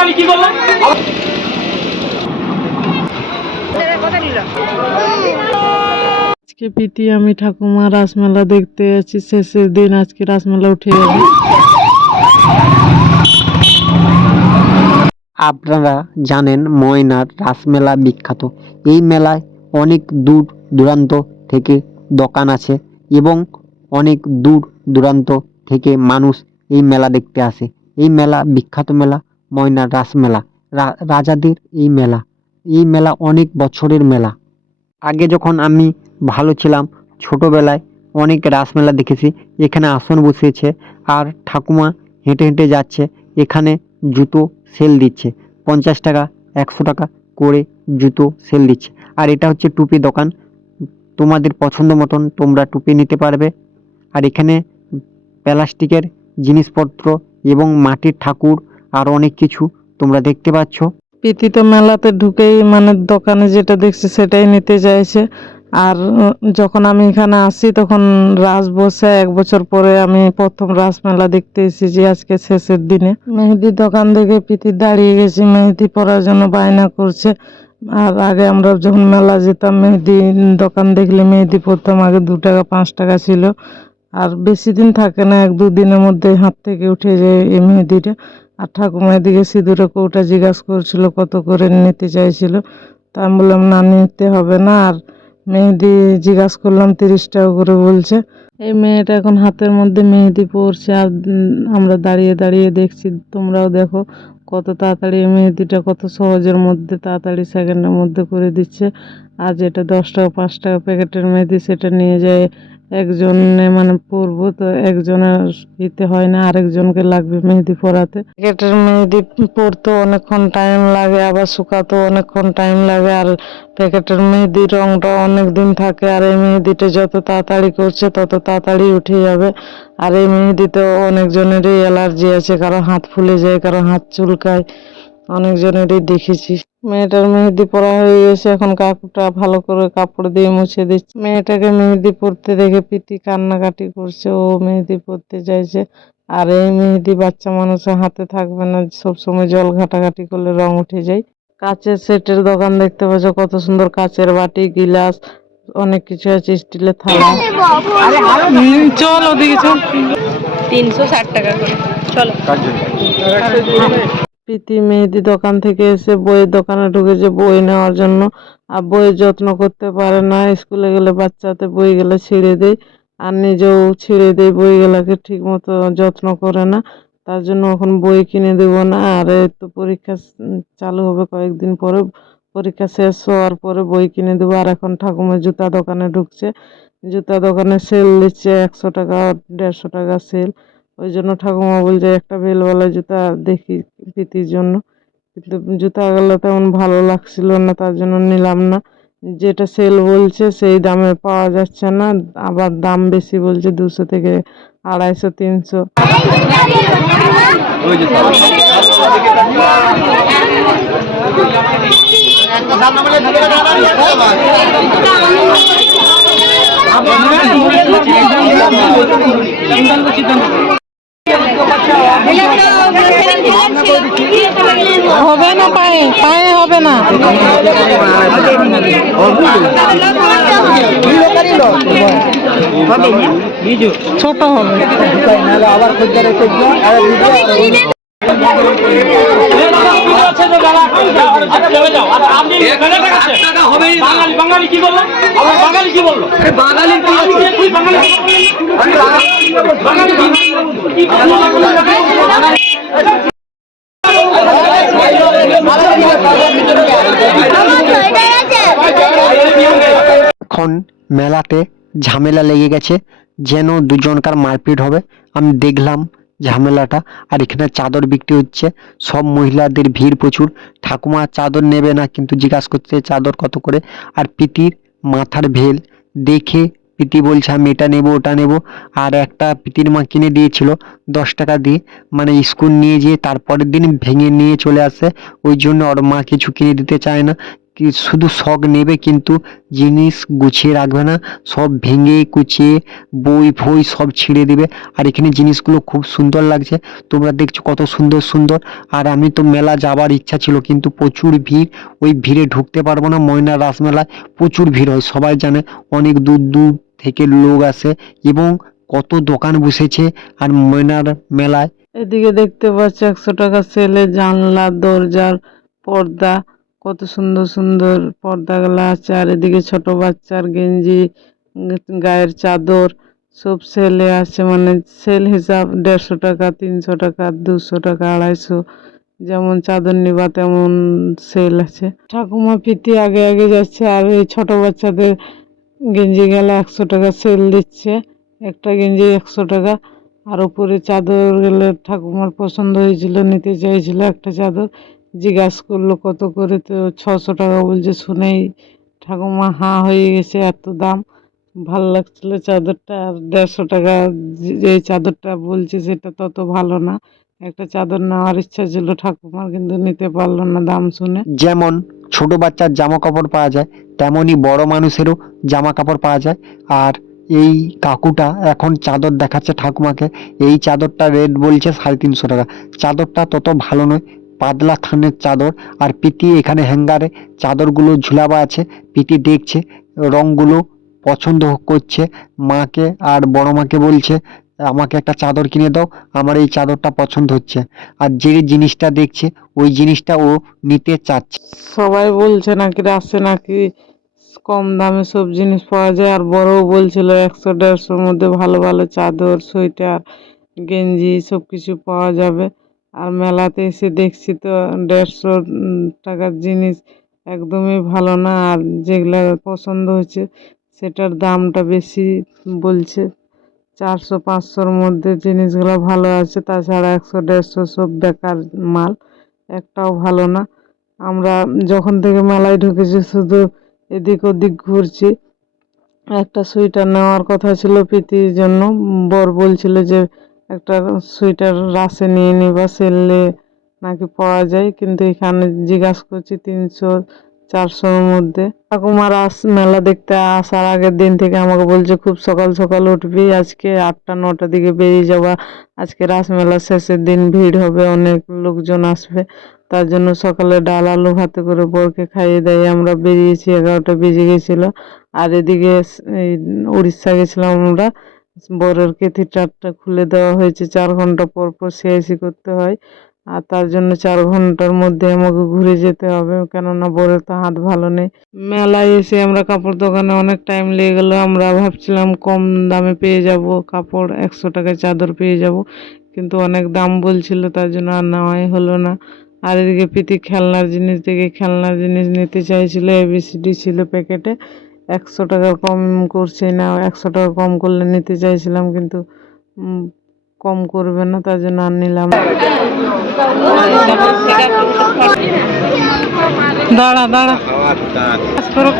বাঙালি কি করল? আজকে প্রীতি আমি ঠাকুমা রাসমেলা দেখতে যাচ্ছি শেষের দিন আজকে রাসমেলা উঠে যাবে আপনারা জানেন ময়নার রাসমেলা বিখ্যাত। এই মেলায় অনেক দূর দূরান্ত থেকে দোকান আছে এবং অনেক দূর দূরান্ত থেকে মানুষ এই মেলা দেখতে আসে। এই মেলা বিখ্যাত মেলা ময়নার রাসমেলা রাজাদের এই মেলা। এই মেলা অনেক বছরের মেলা। আগে যখন আমি ভালো ছিলাম, ছোটোবেলায় অনেক রাসমেলা দেখেছি। এখানে আসন বসিয়েছে আর ঠাকুমা হেঁটে হেঁটে যাচ্ছে। এখানে জুতো সেল দিচ্ছে। পঞ্চাশ টাকা, একশো টাকা করে জুতো সেল দিচ্ছে। আর এটা হচ্ছে টুপি দোকান। তোমাদের পছন্দ মতন তোমরা টুপি নিতে পারবে। আর এখানে প্লাস্টিকের জিনিসপত্র এবং মাটির ঠাকুর আর অনেক কিছু তোমরা দেখতে পাচ্ছ। প্রীতি তো মেলাতে ঢুকেই মানে দোকানে যেটা দেখছে সেটাই নিতে চাইছে আর যখন আমি এখানে আসি তখন রাস বসে, এক বছর পরে আমি প্রথম রাস মেলা দেখতে এসেছি আজকে শেষের দিনে। মেহেদির দোকান থেকে প্রীতি দাঁড়িয়ে গেছি, মেহেদি পরার জন্য বায়না করছে। আর আগে আমরা যখন মেলা যেতাম, মেহেদি দোকান দেখলে মেহেদি পরতাম, আগে দু টাকা, পাঁচ টাকা ছিল। আর বেশি দিন থাকে না, এক দু দিনের মধ্যে হাত থেকে উঠে যায় এই মেহেদিটা। আর ঠাকুমা এদিকে সিঁদুরে কৌটা জিজ্ঞাসা করছিল কত করে নিতে চাইছিল। তা আমি বললাম, না, নিতে হবে না। আর মেহেদি জিজ্ঞাসা করলাম, তিরিশ টাকা করে বলছে। এই মেয়েটা এখন হাতের মধ্যে মেহেদি পরছে আর আমরা দাঁড়িয়ে দাঁড়িয়ে দেখছি, তোমরাও দেখো কত তাড়াতাড়ি এই মেহেদিটা কত সহজের মধ্যে, তাড়াতাড়ি সেকেন্ডের মধ্যে করে দিচ্ছে। আর যেটা দশ টাকা, পাঁচ টাকা প্যাকেটের মেহেদি, সেটা নিয়ে যায় একজনে মানে পরবো তো একজনের দিতে হয় না, আরেকজনকে লাগবে মেহেদি পরাতে প্যাকেটের মেহেদি পরতে অনেকক্ষণ টাইম লাগে, আবার শুকাতেও অনেকক্ষণ টাইম লাগে, আর প্যাকেটের মেহেদি রংটা অনেক দিন থাকে, আর এই মেহেদিটা যত তাড়াতাড়ি করছে তত তাড়াতাড়ি উঠে যাবে। আর এই মেহেদিতে অনেকজনেরই অ্যালার্জি আছে, কারও হাত ফুলে যায়, কারও হাত চুলকায়। অনেকজনেরই দেখেছি। মেয়েটার মেহেদি পরা হয়ে গেছে এখন কাকুটা ভালো করে কাপড় দিয়ে মুছে দিচ্ছে। মেয়েটাকে মেহেদি পরতে দেখে পিটি কান্নাকাটি করছে ও মেহেদি পরতে চাইছে। আর এই মেহেদি বাচ্চা মানুষের হাতে থাকবে না সবসময় জল ঘাটাঘাটি করলে রং উঠে যায়। কাচের সেটের দোকান দেখতে পাচ্ছ কত সুন্দর কাচের বাটি গিলাস অনেক কিছু আছে স্টিলের থালা। চল ওদিকে চল। তিনশো ষাট টাকা করে চলো। প্রীতি মেহেদি দোকান থেকে এসে বইয়ের দোকানে ঢুকেছে বই নেওয়ার জন্য। আর বইয়ের যত্ন করতে পারে না। স্কুলে গেলে বাচ্চাতে বই গেলে ছিঁড়ে দেয় আর নিজেও ছিঁড়ে দেয় বইগুলোকে ঠিক মতো যত্ন করে না। তার জন্য এখন বই কিনে দেবো না। আর তো পরীক্ষা চালু হবে কয়েকদিন পরে। পরীক্ষা শেষ হওয়ার পরে বই কিনে দেবো। আর এখন ঠাকুমা জুতা দোকানে ঢুকছে। জুতা দোকানে সেল দিচ্ছে। একশো টাকা, দেড়শো টাকা সেল। ওই জন্য ঠাকুমা বলছে, একটা বেলওয়ালা জুতা দেখি প্রীতির জন্য। কিন্তু জুতাগুলো তেমন ভালো লাগছিল না, তার জন্য নিলাম না। যেটা সেল বলছে, সেই দামে পাওয়া যাচ্ছে না। আবার দাম বেশি বলছে, দুশো থেকে আড়াইশো, তিনশো। হবে না পায়ে পায়ে হবে না। ছোট হবে। বাঙালি এখন মেলাতে ঝামেলা লেগে গেছে যেন দুজনকার মারপিট হবে। আমি দেখলাম ঝামেলাটা। আর এখানে চাদর বিক্রি হচ্ছে। সব মহিলাদের ভিড় প্রচুর। ঠাকুমা চাদর নেবে না, কিন্তু জিজ্ঞাসা করছে চাদর কত করে? আর পিতির মাথার ভেল। দেখে পিতি বলছে, আমি এটা নেব, ওটা নেব। আর একটা পিতির মা কিনে দিয়েছিল দশ টাকা দিয়ে। মানে স্কুল নিয়ে যেয়ে তারপরের দিন ভেঙে নিয়ে চলে আসে। ওই জন্য ওর মা কিছু কিনে দিতে চায় না। শুধু শখ নেবে কিন্তু জিনিস গুছিয়ে রাখবে না, সব ভেঙে কুচিয়ে বই ফই সব ছিঁড়ে দেবে। আর এখানে জিনিসগুলো খুব সুন্দর লাগছে, তোমরা দেখছ কত সুন্দর সুন্দর। আর আমি তো মেলা যাবার ইচ্ছা ছিল কিন্তু প্রচুর ভিড়, ওই ভিড়ে ঢুকতে পারব না ময়না রাস মেলায় প্রচুর ভিড় হয়, সবাই জানে অনেক দূর দূর থেকে লোক আসে এবং কত দোকান বসেছে আর ময়নার মেলায়। এদিকে দেখতে পাচ্ছি একশো টাকা সেলে জানলা, দরজার পর্দা কত সুন্দর সুন্দর পর্দাগুলো আছে। আর এদিকে ছোট বাচ্চার গেঞ্জি, গায়ের চাদর, সব সেলে আছে। মানে সেল হিসাব দেড়শো টাকা, তিনশো টাকা, দুশো টাকা, আড়াইশো। যেমন চাদর নিবা তেমন সেল আছে। ঠাকুমা পিতি আগে আগে যাচ্ছে আর এই ছোট বাচ্চাদের গেঞ্জি গেলে একশো টাকা সেল দিচ্ছে। একটা গেঞ্জি একশো টাকা। আর উপরে চাদর গেলে ঠাকুমার পছন্দ হয়েছিল, নিতে চাইছিল একটা চাদর। জিজ্ঞাস করল, কত করে তো ছশো টাকা? বলছে, শুনেই ঠাকুমা হাঁ হয়ে গেছে, এত দাম। ভালো লাগছিল চাদরটা, আর দেড়শো টাকা যে চাদরটা বলছে সেটা তত ভালো না। একটা চাদর নেওয়ার ইচ্ছা ছিল ঠাকুমার, কিন্তু নিতে পারল না দাম শুনে। যেমন ছোট বাচ্চার জামা কাপড় পাওয়া যায় তেমনই বড় মানুষেরও জামা কাপড় পাওয়া যায়। আর এই কাকুটা এখন চাদর দেখাচ্ছে ঠাকুমাকে। এই চাদরটা রেট বলছে সাড়ে তিনশো টাকা। চাদরটা তত ভালো নয় পাতলা থানের চাদর আর পিতি এখানে হ্যাঙ্গারে। চাদরগুলো ঝুলাবা আছে, পিতি দেখছে, রংগুলো পছন্দ করছে। মাকে আর বড় মাকে বলছে, আমাকে একটা চাদর কিনে দাও, আমার এই চাদরটা পছন্দ হচ্ছে। আর যে জিনিসটা দেখছে, ওই জিনিসটা ও নিতে চাচ্ছে। সবাই বলছে নাকি রাস্তে নাকি কম দামে সব জিনিস পাওয়া যায়। আর বড়ও বলছিল, একশো, দেড়শোর মধ্যে ভালো ভালো চাদর, সোয়েটার, গেঞ্জি সব কিছু পাওয়া যাবে। আর মেলাতে এসে দেখছি তো দেড়শো টাকার জিনিস একদমই ভালো না। আর যেগুলা পছন্দ হয়েছে, সেটার দামটা বেশি বলছে। চারশো, পাঁচশোর মধ্যে জিনিসগুলো ভালো আছে। তাছাড়া একশো, দেড়শো সব বেকার মাল, একটাও ভালো না। আমরা যখন থেকে মেলায় ঢুকেছি, শুধু এদিক ওদিক ঘুরছি। একটা সোয়েটার নেওয়ার কথা ছিল, প্রীতির জন্য। বর বলছিল যে একটা সোয়েটার রাসে নিয়ে নিবা সেললে নাকি পাওয়া যায়, কিন্তু এখানে জিজ্ঞাসা করছি তিনশো, চারশোর মধ্যে। ঠাকুমার আস, মেলা দেখতে আসার আগের দিন থেকে আমাকে বলছে, খুব সকাল সকাল উঠবি, আজকে আটটা, নটার দিকে বেরিয়ে যাবা। আজকে রাসমেলা শেষের দিন, ভিড় হবে, অনেক লোকজন আসবে। তার জন্য সকালে ডাল আলু ভাতে করে বরকে খাইয়ে দেয়। আমরা বেরিয়েছি, এগারোটা বেজে গেছিল। আর এদিকে উড়িষ্যা গেছিলাম আমরা। বরের কেথিটারটা খুলে দেওয়া হয়েছে। চার ঘণ্টা পর পর সিআইসি করতে হয়। আর তার জন্য চার ঘণ্টার মধ্যে আমাকে ঘুরে যেতে হবে, কেননা বরের তো হাত ভালো নেই। মেলায় এসে আমরা কাপড় দোকানে অনেক টাইম লেগে গেলো। আমরা ভাবছিলাম কম দামে পেয়ে যাব, কাপড় একশো টাকায় চাদর পেয়ে যাব। কিন্তু অনেক দাম বলছিল, তার জন্য আর নেওয়াই হলো না। আর এদিকে প্রীতি খেলনার জিনিস দেখে খেলনার জিনিস নিতে চাইছিল এবিসিডি ছিল প্যাকেটে। একশো টাকা কম করছে না একশো টাকা কম করলে নিতে চাইছিলাম কিন্তু কম করবে না তার জন্য আর নিলাম দাঁড়া দাঁড়া।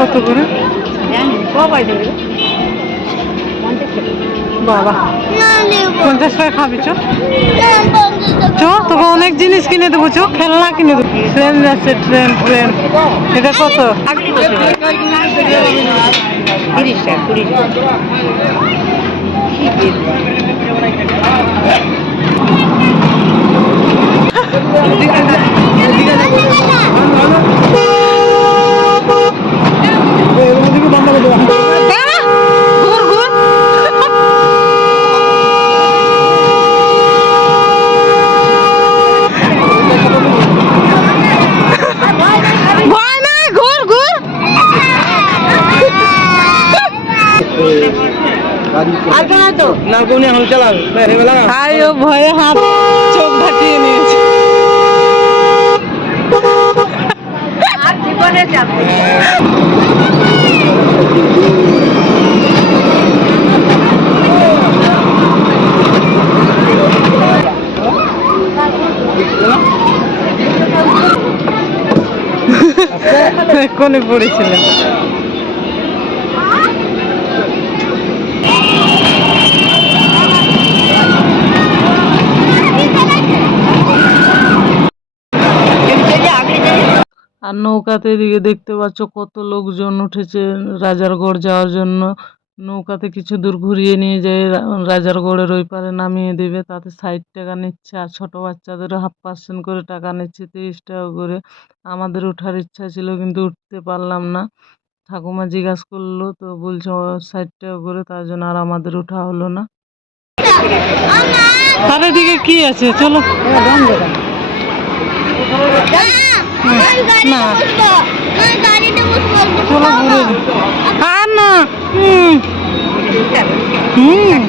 কত করে? বাবা। পঞ্চাশ টাকা খাবি, চো। তোকে অনেক জিনিস কিনে দেবো, চো, খেলনা কিনে দেবো। ট্রেন যাচ্ছে ট্রেন ট্রেন এটা কত? ঘুর না কোনে এখন চালাবে গেল হাই ও ভয়ে হাত চোখ ঢাকিয়ে নিয়েছে। এক্ষুনি পড়েছিলেন আর নৌকাতে এদিকে দেখতে পাচ্ছ কত লোকজন উঠেছে রাজারগড় যাওয়ার জন্য। নৌকাতে কিছু দূর ঘুরিয়ে নিয়ে যায় রাজারগড়ের ওই পারে নামিয়ে দেবে। তাতে ষাট টাকা নিচ্ছে আর ছোটো বাচ্চাদেরও হাফ পার্সেন্ট করে টাকা নিচ্ছে তিরিশ টাকা করে। আমাদের ওঠার ইচ্ছা ছিল কিন্তু উঠতে পারলাম না। ঠাকুমা জিজ্ঞাসা করল তো বলছো ষাট টাকা করে তার জন্য আর আমাদের ওঠা হলো না। তার এদিকে কি আছে? চলো। না। আর না হুম। হুম।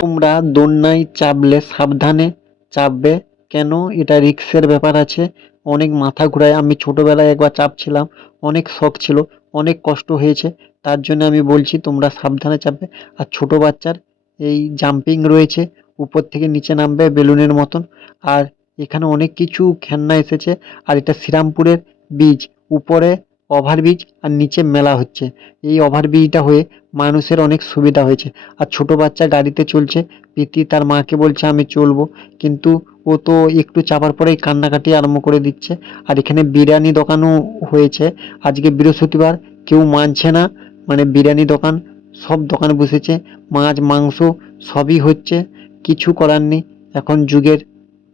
তোমরা দোলনায় চাপলে সাবধানে চাপবে। কেন? এটা রিক্সের ব্যাপার আছে। অনেক মাথা ঘুরায়। আমি ছোটোবেলায় একবার চাপছিলাম। অনেক শখ ছিল। অনেক কষ্ট হয়েছে। তার জন্য আমি বলছি তোমরা সাবধানে চাপবে। আর ছোটো বাচ্চার এই জাম্পিং রয়েছে। উপর থেকে নিচে নামবে বেলুনের মতন। আর এখানে অনেক কিছু খেলনা এসেছে আর এটা শ্রীরামপুরের বীজ, উপরে ওভারব্রিজ আর নিচে মেলা হচ্ছে। এই ওভারব্রিজটা হয়ে মানুষের অনেক সুবিধা হয়েছে। আর ছোটো বাচ্চা গাড়িতে চলছে, প্রীতি তার মাকে বলছে, আমি চলবো। কিন্তু ও তো একটু চাপার পরেই কান্নাকাটি আরম্ভ করে দিচ্ছে। আর এখানে বিরিয়ানি দোকানও হয়েছে। আজকে বৃহস্পতিবার কেউ মানছে না মানে বিরিয়ানি দোকান, সব দোকান বসেছে, মাছ, মাংস সবই হচ্ছে, কিছু করার নেই। এখন যুগের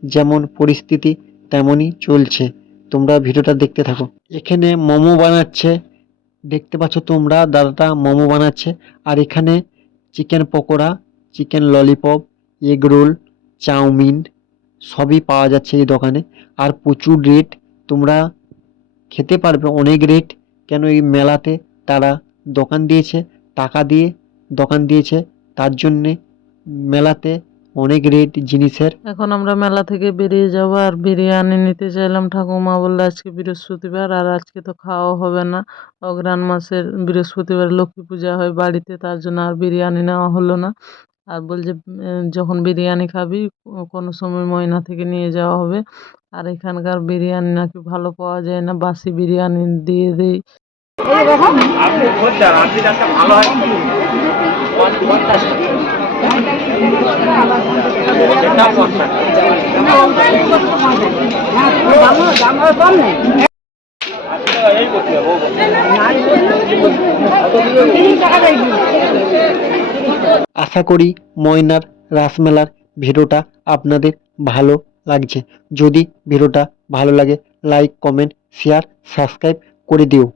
যেমন পরিস্থিতি তেমনই চলছে। তোমরা ভিডিওটা দেখতে থাকো। এখানে মোমো বানাচ্ছে। দেখতে পাচ্ছ তোমরা, দাদাটা মোমো বানাচ্ছে। আর এখানে chicken pakora, chicken lollipop, egg roll, chowmein সবই পাওয়া যাচ্ছে এই দোকানে। আর প্রচুর রেট তোমরা খেতে পারবে, অনেক রেট কেন এই মেলাতে তারা দোকান দিয়েছে, টাকা দিয়ে দোকান দিয়েছে। তার জন্যে মেলাতে অনেক রেট জিনিসের। এখন আমরা মেলা থেকে বেরিয়ে যাব আর বিরিয়ানি নিতে চাইলাম ঠাকুমা বলল আজকে বৃহস্পতিবার আর আজকে তো খাওয়া হবে না। অগ্রাণ মাসের বৃহস্পতিবার লক্ষ্মী পূজা হয় বাড়িতে তার জন্য আর বিরিয়ানি নেওয়া হলো না। আর বলছে যখন বিরিয়ানি খাবি কোনো সময় ময়না থেকে নিয়ে যাওয়া হবে। আর এখানকার বিরিয়ানি নাকি ভালো পাওয়া যায় না বাসি বিরিয়ানি দিয়ে দেয় ভালো হয় পঞ্চাশ এটা পঞ্চাশ আশি টাকা এই করতে হবে আশা করি ময়নার রাসমেলার ভিডিওটা আপনাদের ভালো লাগছে। যদি ভিডিওটা ভালো লাগে লাইক কমেন্ট শেয়ার সাবস্ক্রাইব করে দিও।